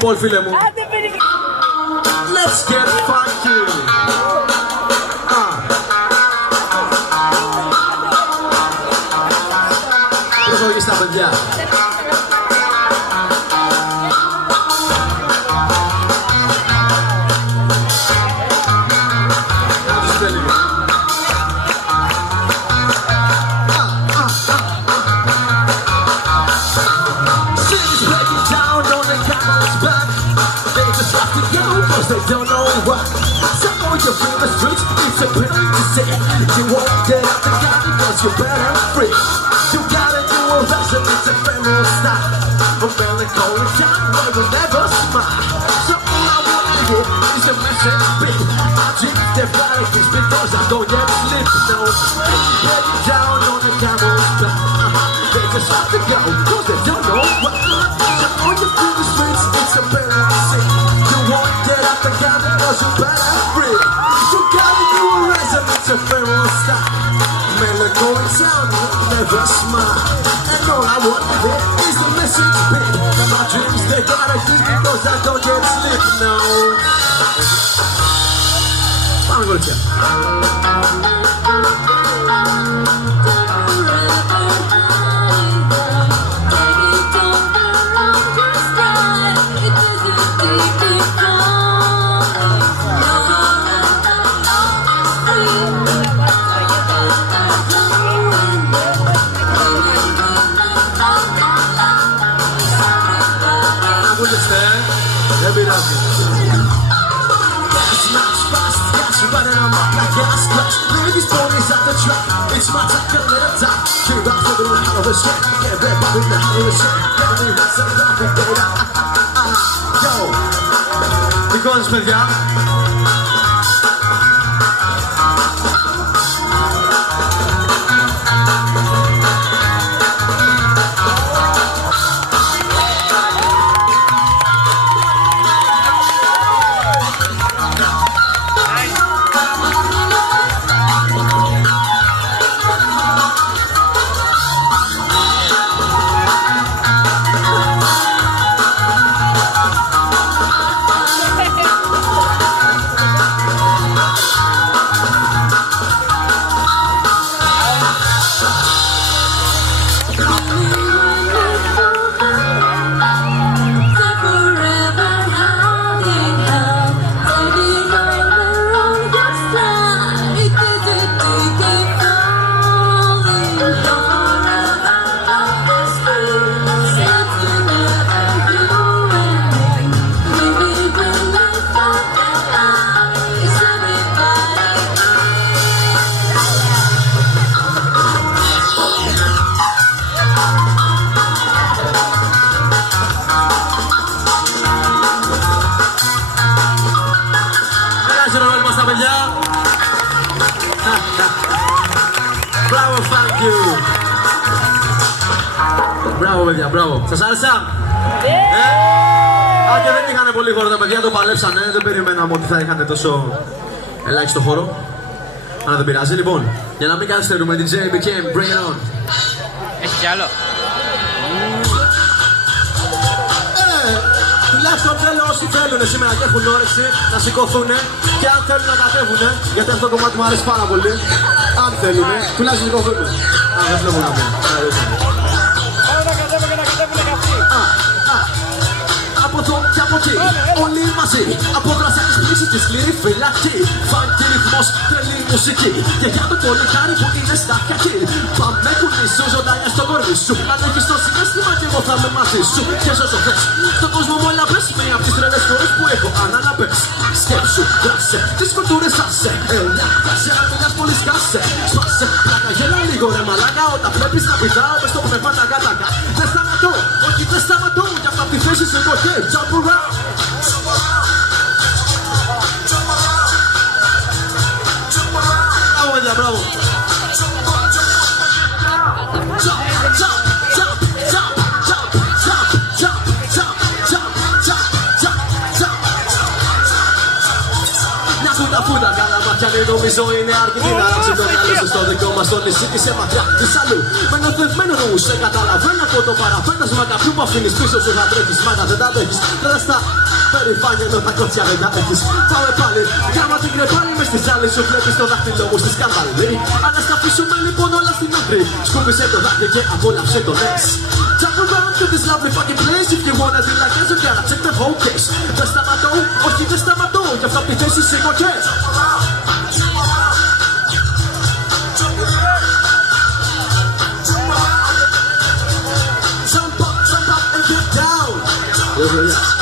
Πολ, φίλε μου. Let's get funky. Προχωρεί στα παιδιά. They don't know what. Some of your favorite streets, it's a pity to say. You won't get out the garden cause you're better free. You gotta do a version, it's a feral style. A melancholy time where we'll never smile. Something I want to hear is a message big. I dream their flights because I don't yet sleep. No, get you down on the camel's back. They just have to go cause they don't know what. Some of your favorite streets, it's a better scene. The cabin cause you're better free. You gotta do a reason, it's a feral style. Melancholy sound, you'll never smile. And all I want to hear is the message big. And my dreams, they gotta do because I don't get sleep now. I'm gonna check. Δεν πειράζει. Gas match fast, gas running on my like gas crash. Ladies ponies at the track, it's my time to let it die. She rocks over the hell of a shit, get back up in the hell of a shit. Get me what's up with the data. Yo, because παιδιά. Μπράβο, thank you. Μπράβο, παιδιά, μπράβο. Σας άρεσα? Αν και δεν είχαν πολύ χώρο τα παιδιά, το παλέψανε. Δεν περιμέναμε ότι θα είχαν τόσο ελάχιστο χώρο. Αλλά δεν πειράζει. Λοιπόν, για να μην καθυστερούμε, DJ became bring it on. Έχει κι άλλο. Τουλάχιστον θέλω όσοι θέλουν σήμερα και έχουν όρεξη να σηκωθούν και αν θέλουν να κατέβουν, γιατί αυτό το κομμάτι μου αρέσει πάρα πολύ. Αν θέλουν, τουλάχιστον σηκωθούν. Δεν θέλω να πω. Έλα να κατέβουν και να κατέβουν και αυτοί. Από εδώ και από εκεί, όλοι μαζί. Από γρασιάτες πλήσεις τη σκληρή φυλακή. Φάνκι ρυθμός, τρελή μουσική. Και για το πολυτάρι που είναι στα κακή. Πάμε κουνήσου ζωντανιά στο κορμί σου. Αν έχεις το συναίσθημα κι εγώ θα είμαι μαζί σου. Και όσο θες, στον κόσμο μου όλα πες. Μία από τις τρελές φορές που έχω αναλαπές. Σκέψου, δράσε, τις κουλτούρες άσε. Ελιά, κάσε, αν μιλάς πολύ σκάσε. Σπάσε, πλάκα, γέλα λίγο ρε μαλάκα. Όταν βλέπεις να πηδάω μες στο πνεύμα τα κάτακα. Δεν σταματώ, όχι δεν σταματώ. Κι απ' τη θέση σου εγώ και jump around. Μπράβο, παιδιά, μπράβο. Μια φούτα φούτα, καλαματιά Κι αν νομίζω είναι αρκετή να αλλάξει το μυαλό σου στο δικό μας το νησί της έμαθα της αλλού. Με νοθευμένο νου σε καταλαβαίνω από το παραπέρασμα κάποιου που αφήνεις πίσω σου θα τρέχεις. Μάνα δεν τα δέχεις, δεν στα περηφάνεια ενώ τα κότσια δεν τα έχεις. Πάμε πάλι, κάμα την κρεπάλι μες στη ζάλη σου βλέπεις το δάχτυλό μου στη σκανδαλή. Αλλά στα αφήσουμε λοιπόν όλα στην άκρη. Σκούπισε το δάχτυλο και απόλαυσε το νες. Jump around to this lovely fucking place if you wanna be like us, you gotta check the whole case. Δεν σταματώ, όχι δεν σταματώ, γι' αυτό απ' τη θέση σήκω και jump up and get down.